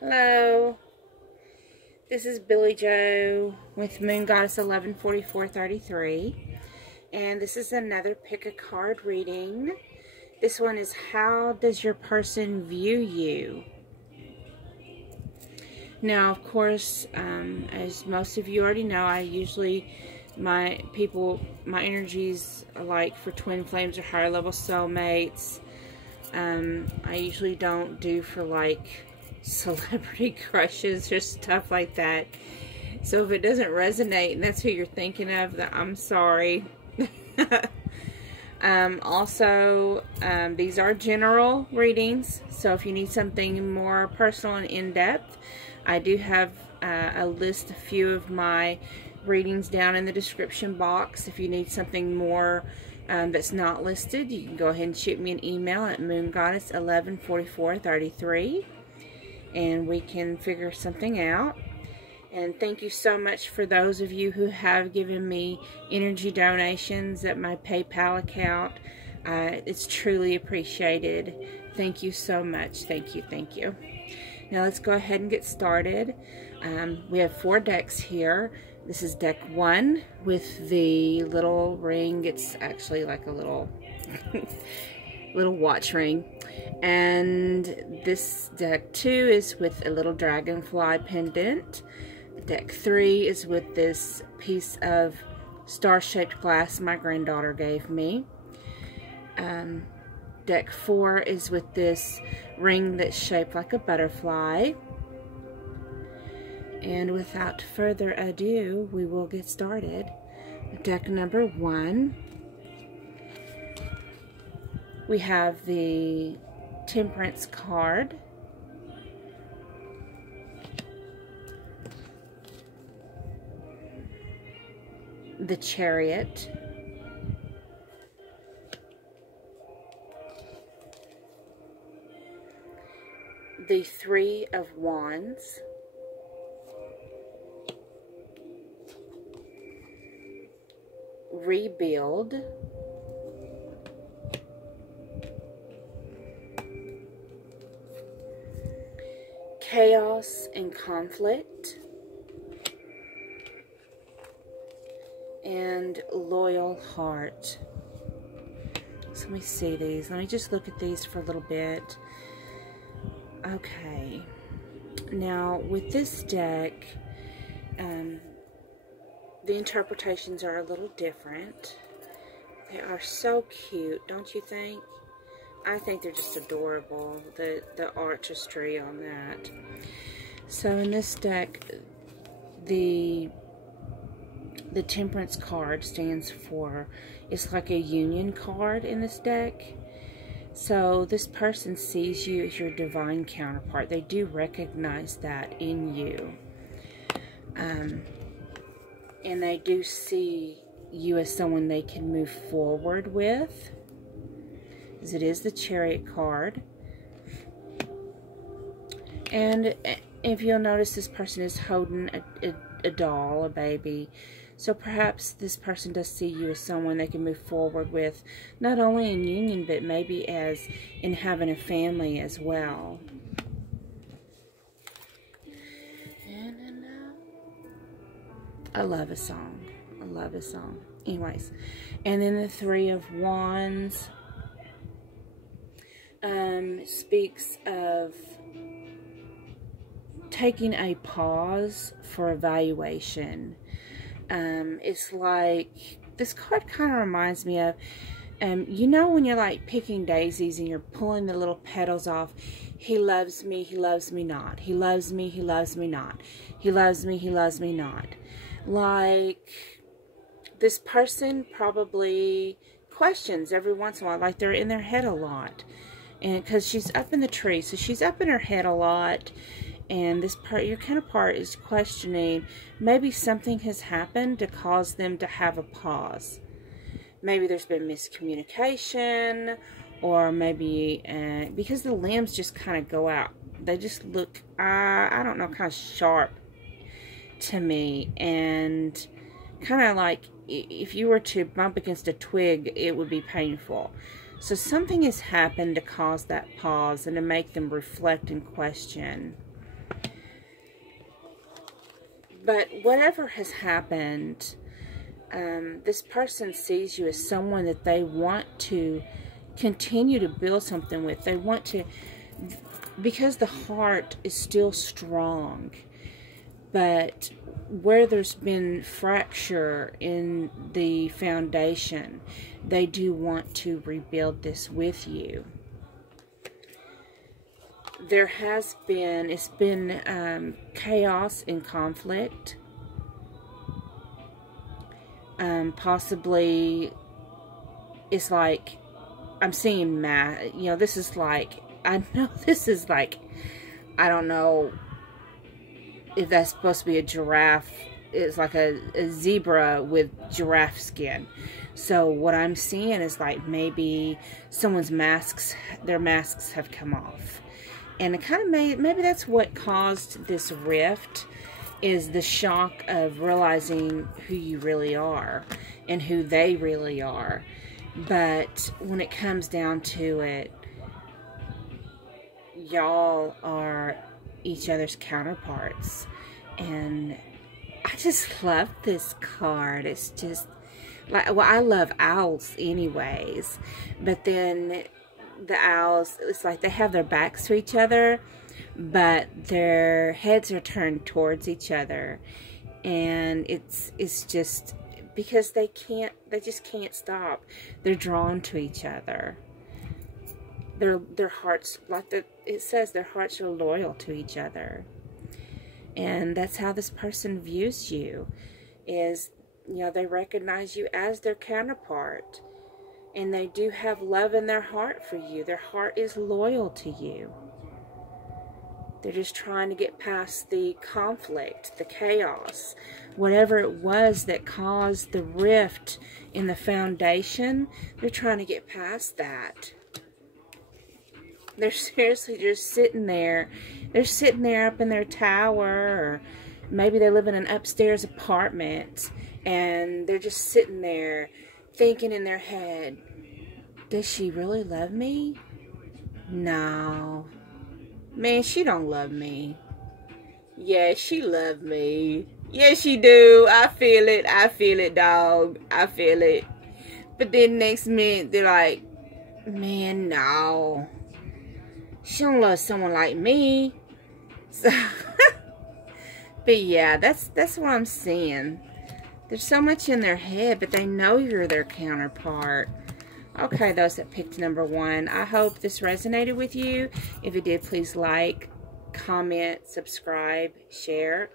Hello, this is Billy Joe with Moon Goddess 114433, and this is another pick a card reading. This one is, how does your person view you? Now, of course, as most of you already know, I usually, my energies are like for twin flames or higher level soulmates. I usually don't do for like celebrity crushes or stuff like that. So if it doesn't resonate and that's who you're thinking of, I'm sorry. Also, these are general readings, so if you need something more personal and in-depth, I do have a few of my readings down in the description box. If you need something more that's not listed, you can go ahead and shoot me an email at moongoddess114433 and we can figure something out. And thank you so much for those of you who have given me energy donations at my PayPal account. It's truly appreciated. Thank you so much. Thank you, thank you. Now let's go ahead and get started. We have 4 decks here. This is deck 1 with the little ring. It's actually like a little little watch ring. And this deck 2 is with a little dragonfly pendant. Deck 3 is with this piece of star-shaped glass my granddaughter gave me. Deck 4 is with this ring that's shaped like a butterfly. And without further ado, we will get started. Deck number 1. We have the Temperance card. The Chariot. The 3 of Wands. Rebuild. Chaos and Conflict. And Loyal Heart. So let me see these. Let me just look at these for a little bit. Okay. Now, with this deck, the interpretations are a little different. They are so cute, don't you think? I think they're just adorable, the artistry on that. So in this deck, the Temperance card stands for, it's like a union card in this deck. So this person sees you as your divine counterpart. They do recognize that in you. And they do see you as someone they can move forward with, as it is the Chariot card. And if you'll notice, this person is holding a doll, a baby. So perhaps this person does see you as someone they can move forward with, not only in union, but maybe as in having a family as well. I love a song. I love a song. Anyways, and then the 3 of Wands speaks of taking a pause for evaluation. It's like, this card kind of reminds me of, you know when you're like picking daisies and you're pulling the little petals off. He loves me not. He loves me, he loves me not. He loves me, he loves me not. Like, this person probably questions every once in a while, like they're in their head a lot. And because she's up in the tree, so she's up in her head a lot. And this part, your counterpart is questioning, maybe something has happened to cause them to have a pause. Maybe there's been miscommunication, or maybe because the limbs just kind of go out. They just look, I don't know, kind of sharp to me. And kind of like if you were to bump against a twig, it would be painful. So something has happened to cause that pause and to make them reflect and question. But whatever has happened, this person sees you as someone that they want to continue to build something with. They want to, because the heart is still strong, but where there's been fracture in the foundation, they do want to rebuild this with you. There has been, it's been chaos and conflict. Possibly, it's like, I'm seeing this is like, I know this is like, I don't know if that's supposed to be a giraffe. It's like a zebra with giraffe skin. So what I'm seeing is like maybe someone's masks, their masks have come off. And it kind of maybe that's what caused this rift, is the shock of realizing who you really are and who they really are. But when it comes down to it, y'all are each other's counterparts. And I just love this card. It's just like, well, I love owls anyways, but then the owls, it's like they have their backs to each other, but their heads are turned towards each other. And it's just because they just can't stop. They're drawn to each other. Their hearts, like it says, their hearts are loyal to each other. And that's how this person views you, is, they recognize you as their counterpart. And they do have love in their heart for you. Their heart is loyal to you. They're just trying to get past the conflict, the chaos, whatever it was that caused the rift in the foundation. They're trying to get past that. They're seriously just sitting there. They're sitting there up in their tower, or maybe they live in an upstairs apartment, and they're just sitting there thinking in their head, does she really love me? No. Man, she don't love me. Yeah, she love me. Yeah, she do. I feel it. I feel it, dog. I feel it. But then next minute, they're like, man, no. She don't love someone like me. So, but yeah, that's what I'm seeing. There's so much in their head, but they know you're their counterpart. Okay, those that picked number 1, I hope this resonated with you. If it did, please like, comment, subscribe, share.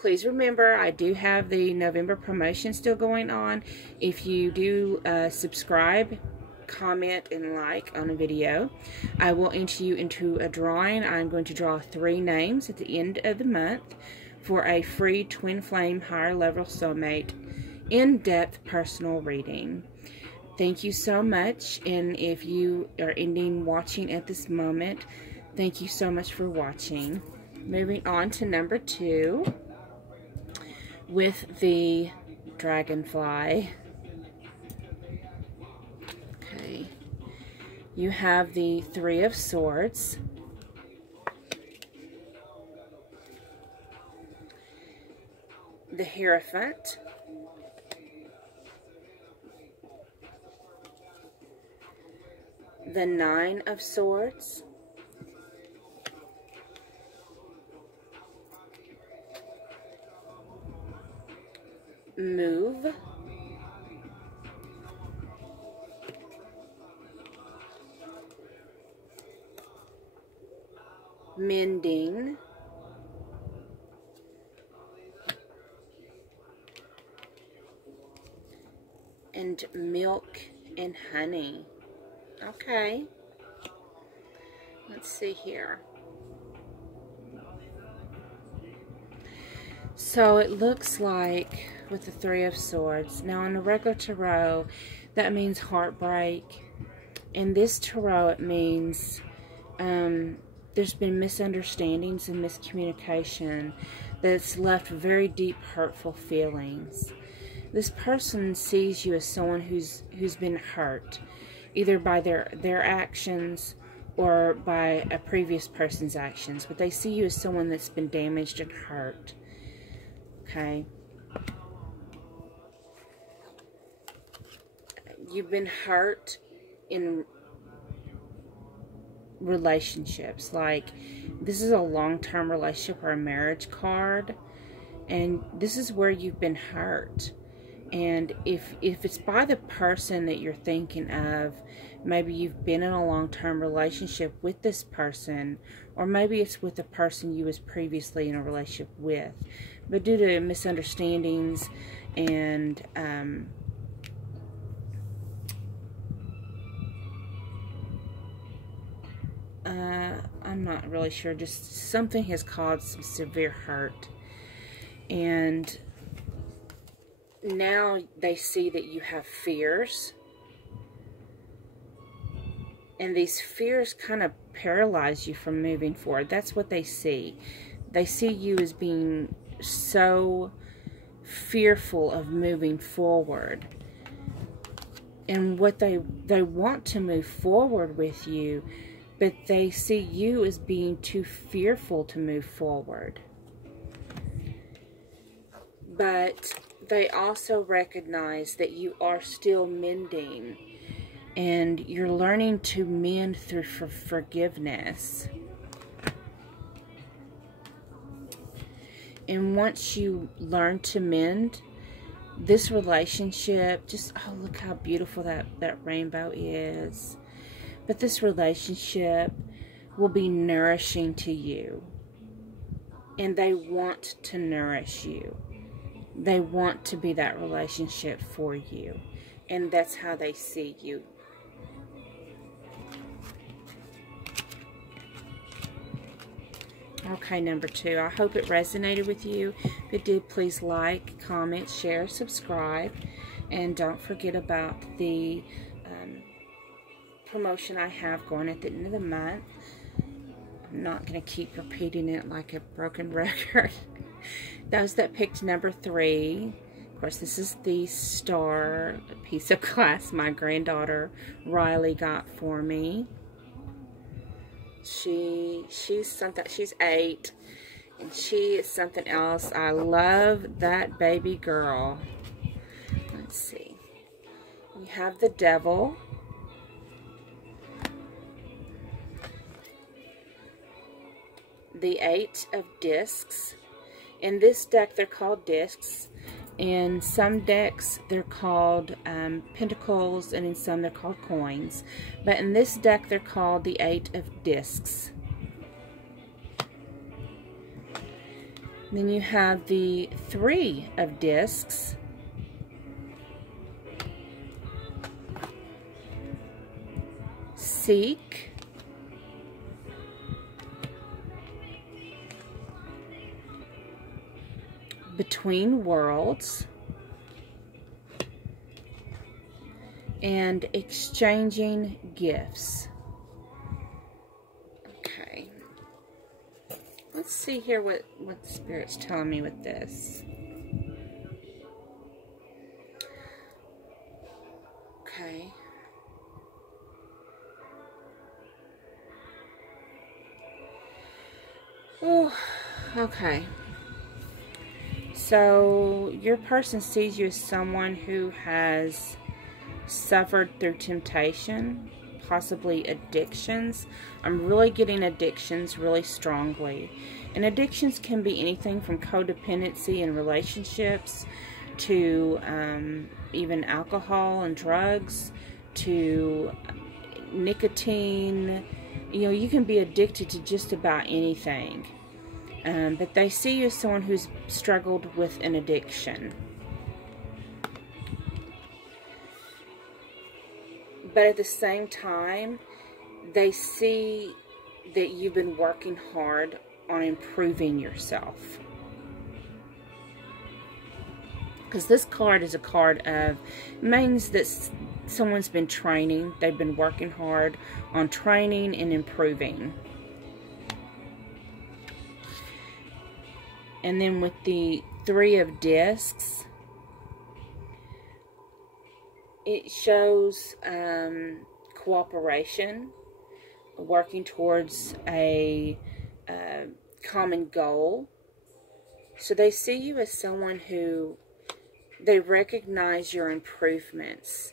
Please remember, I do have the November promotion still going on. If you do subscribe, comment, and like on a video, I will enter you into a drawing. I'm going to draw 3 names at the end of the month for a free Twin Flame Higher Level Soulmate in-depth personal reading. Thank you so much, and if you are ending watching at this moment, thank you so much for watching. Moving on to number 2 with the dragonfly. Okay, you have the 3 of Swords, the Hierophant, the 9 of Swords, Move, Mending, and Milk and Honey. Okay, let's see here. So it looks like with the 3 of Swords, now in a regular tarot, that means heartbreak. In this tarot, it means there's been misunderstandings and miscommunication that's left very deep, hurtful feelings. This person sees you as someone who's been hurt, either by their actions or by a previous person's actions, but they see you as someone that's been damaged and hurt. Okay. You've been hurt in relationships. Like, this is a long-term relationship or a marriage card. And this is where you've been hurt. And if it's by the person that you're thinking of, maybe you've been in a long-term relationship with this person, or maybe it's with the person you was previously in a relationship with. But due to misunderstandings and I'm not really sure, just something has caused some severe hurt. And now they see that you have fears. And these fears kind of paralyze you from moving forward. That's what they see. They see you as being so fearful of moving forward. And what they want to move forward with you, but they see you as being too fearful to move forward. But they also recognize that you are still mending, and you're learning to mend through forgiveness. And once you learn to mend, this relationship, just, oh, look how beautiful that rainbow is. But this relationship will be nourishing to you. And they want to nourish you. They want to be that relationship for you. And that's how they see you. Okay, number 2. I hope it resonated with you. If it did, please like, comment, share, subscribe. And don't forget about the promotion I have going at the end of the month. I'm not going to keep repeating it like a broken record. Those that picked number 3, of course, this is the star piece of glass my granddaughter Riley got for me. She's something. She's 8, and she is something else. I love that baby girl. Let's see. You have the devil. The 8 of discs. In this deck, they're called discs. In some decks, they're called pentacles, and in some, they're called coins. But in this deck, they're called the 8 of discs. Then you have the 3 of discs. Seek. Between worlds. And exchanging gifts. Okay. Let's see here what the Spirit's telling me with this. Okay. Oh, okay. So, your person sees you as someone who has suffered through temptation, possibly addictions. I'm really getting addictions really strongly. And addictions can be anything from codependency in relationships to even alcohol and drugs to nicotine. You know, you can be addicted to just about anything. But they see you as someone who's struggled with an addiction. But at the same time, they see that you've been working hard on improving yourself. Because this card is a card of, means that someone's been training. They've been working hard on training and improving. And then with the 3 of discs, it shows cooperation, working towards a common goal. So they see you as someone who, they recognize your improvements.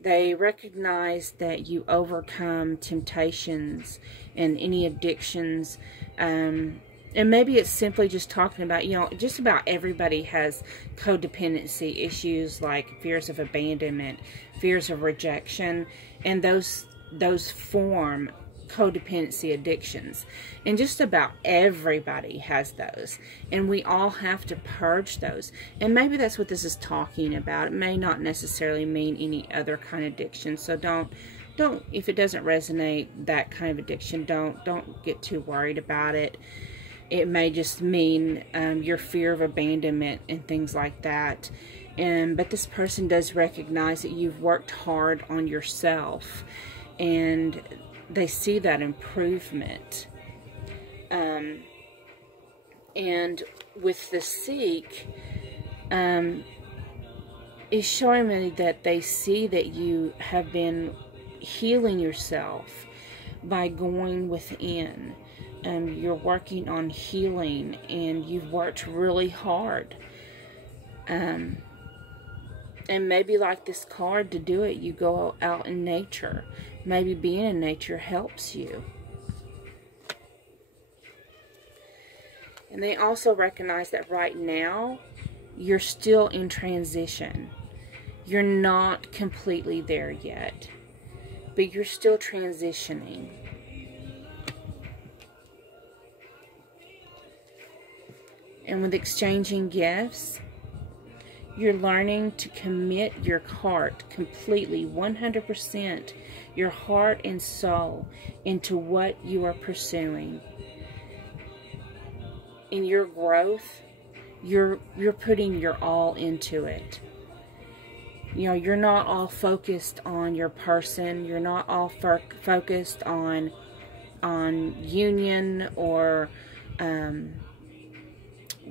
They recognize that you overcome temptations and any addictions. And maybe it's simply just talking about, you know, just about everybody has codependency issues like fears of abandonment, fears of rejection, and those form codependency addictions. And just about everybody has those, and we all have to purge those. And maybe that's what this is talking about. It may not necessarily mean any other kind of addiction, so don't if it doesn't resonate, that kind of addiction, don't get too worried about it. It may just mean your fear of abandonment and things like that. But this person does recognize that you've worked hard on yourself, and they see that improvement. And with the Seek, is showing me that they see that you have been healing yourself by going within. You're working on healing, and you've worked really hard. And maybe like this card, to do it, you go out in nature. Maybe being in nature helps you. And they also recognize that right now, you're still in transition. You're not completely there yet, but you're still transitioning. And with exchanging gifts, you're learning to commit your heart completely, 100%, your heart and soul into what you are pursuing. In your growth, you're putting your all into it. You know, you're not all focused on your person. You're not all focused on union or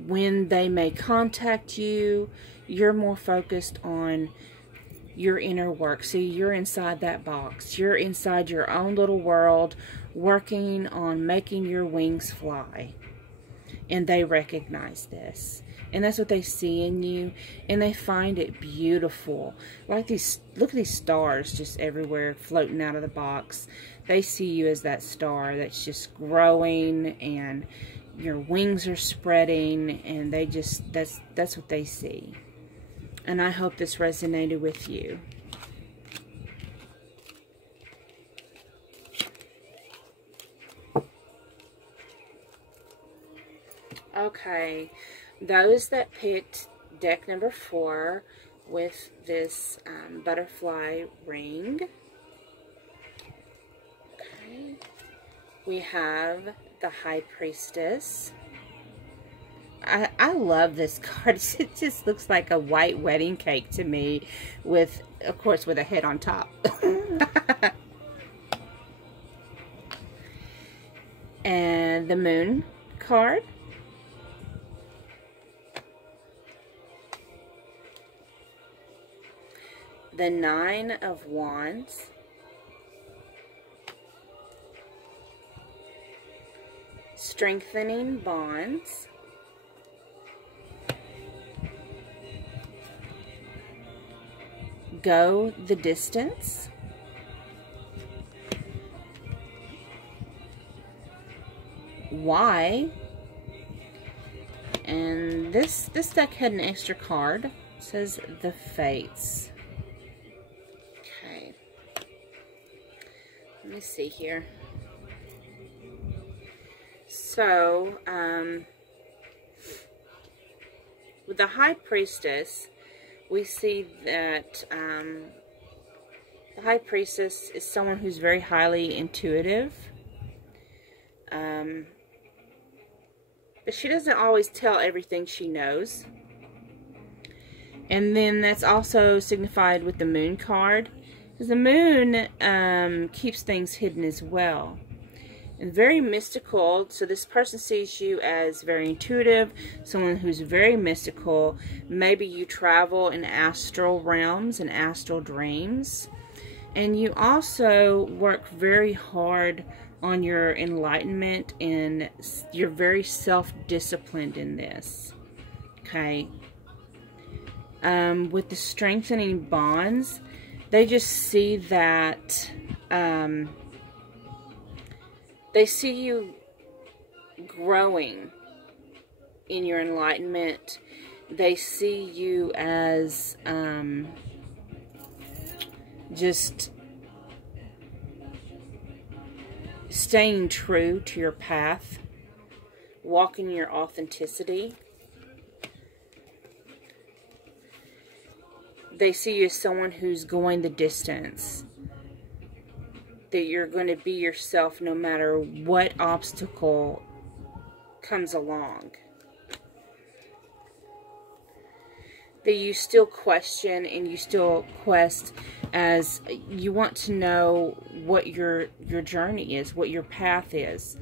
when they may contact you. You're more focused on your inner work. See, you're inside that box. You're inside your own little world, working on making your wings fly. And they recognize this. And that's what they see in you. And they find it beautiful. Like these, look at these stars just everywhere floating out of the box. They see you as that star that's just growing, and your wings are spreading, and they just, that's what they see. And I hope this resonated with you. Okay, those that picked deck number 4 with this butterfly ring. Okay, we have the High Priestess. I love this card. It just looks like a white wedding cake to me, with, of course, with a head on top. And the Moon card. The Nine of Wands. Strengthening Bonds. Go the Distance. Why? And this deck had an extra card. It says the Fates. Okay. Let me see here. So, with the High Priestess, we see that the High Priestess is someone who's very highly intuitive. But she doesn't always tell everything she knows. And then that's also signified with the Moon card, because the Moon keeps things hidden as well. And very mystical, so this person sees you as very intuitive, someone who's very mystical. Maybe you travel in astral realms and astral dreams. And you also work very hard on your enlightenment, and you're very self-disciplined in this. Okay. With the strengthening bonds, they just see that, they see you growing in your enlightenment. They see you as, just staying true to your path, walking your authenticity. They see you as someone who's going the distance, that you're going to be yourself no matter what obstacle comes along. That you still question and you still quest, as you want to know what your journey is, what your path is.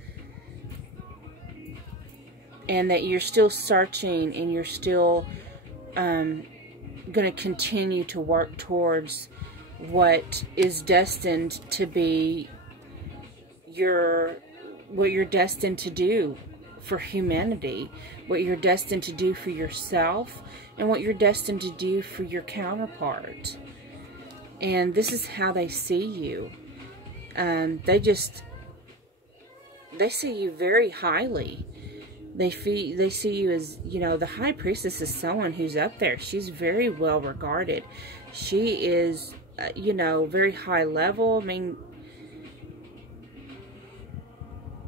And that you're still searching, and you're still going to continue to work towards what is destined to be what you're destined to do for humanity, what you're destined to do for yourself, and what you're destined to do for your counterpart. And this is how they see you. They see you very highly. They see you as, you know, the High Priestess is someone who's up there. She's very well regarded. She is, you know, very high level. I mean,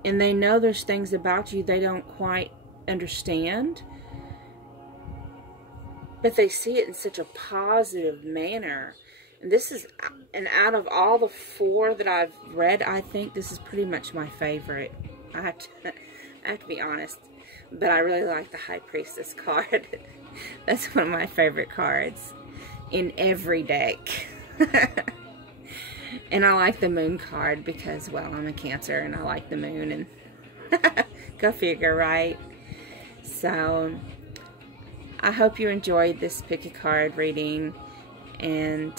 and they know there's things about you they don't quite understand, but they see it in such a positive manner. And this is, and out of all the 4 that I've read, I think this is pretty much my favorite. I have to be honest. But I really like the High Priestess card. That's one of my favorite cards in every deck. And I like the Moon card because, well, I'm a Cancer and I like the Moon. And go figure, right? So, I hope you enjoyed this pick a card reading. And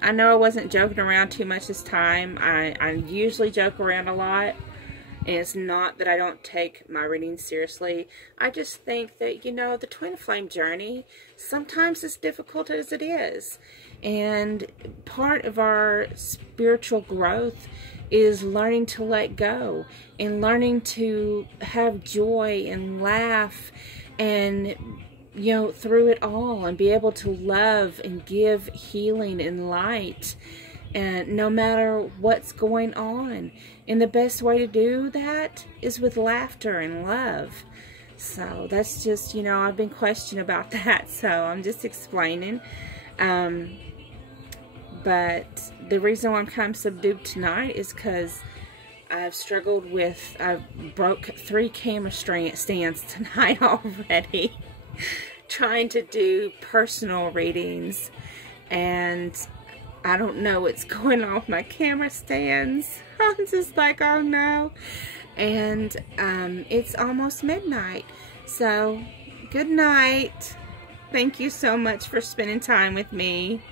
I know I wasn't joking around too much this time. I usually joke around a lot. And it's not that I don't take my readings seriously. I just think that, you know, the twin flame journey, sometimes as difficult as it is. And part of our spiritual growth is learning to let go. And learning to have joy and laugh and, you know, through it all. And be able to love and give healing and light. And no matter what's going on. And the best way to do that is with laughter and love. So that's just, you know, I've been questioned about that. So I'm just explaining. But the reason why I'm kind of subdued tonight is because I've struggled with, I broke 3 camera stands tonight already. Trying to do personal readings. And I don't know what's going on with my camera stands. I'm just like, oh no. And it's almost midnight. So, good night. Thank you so much for spending time with me.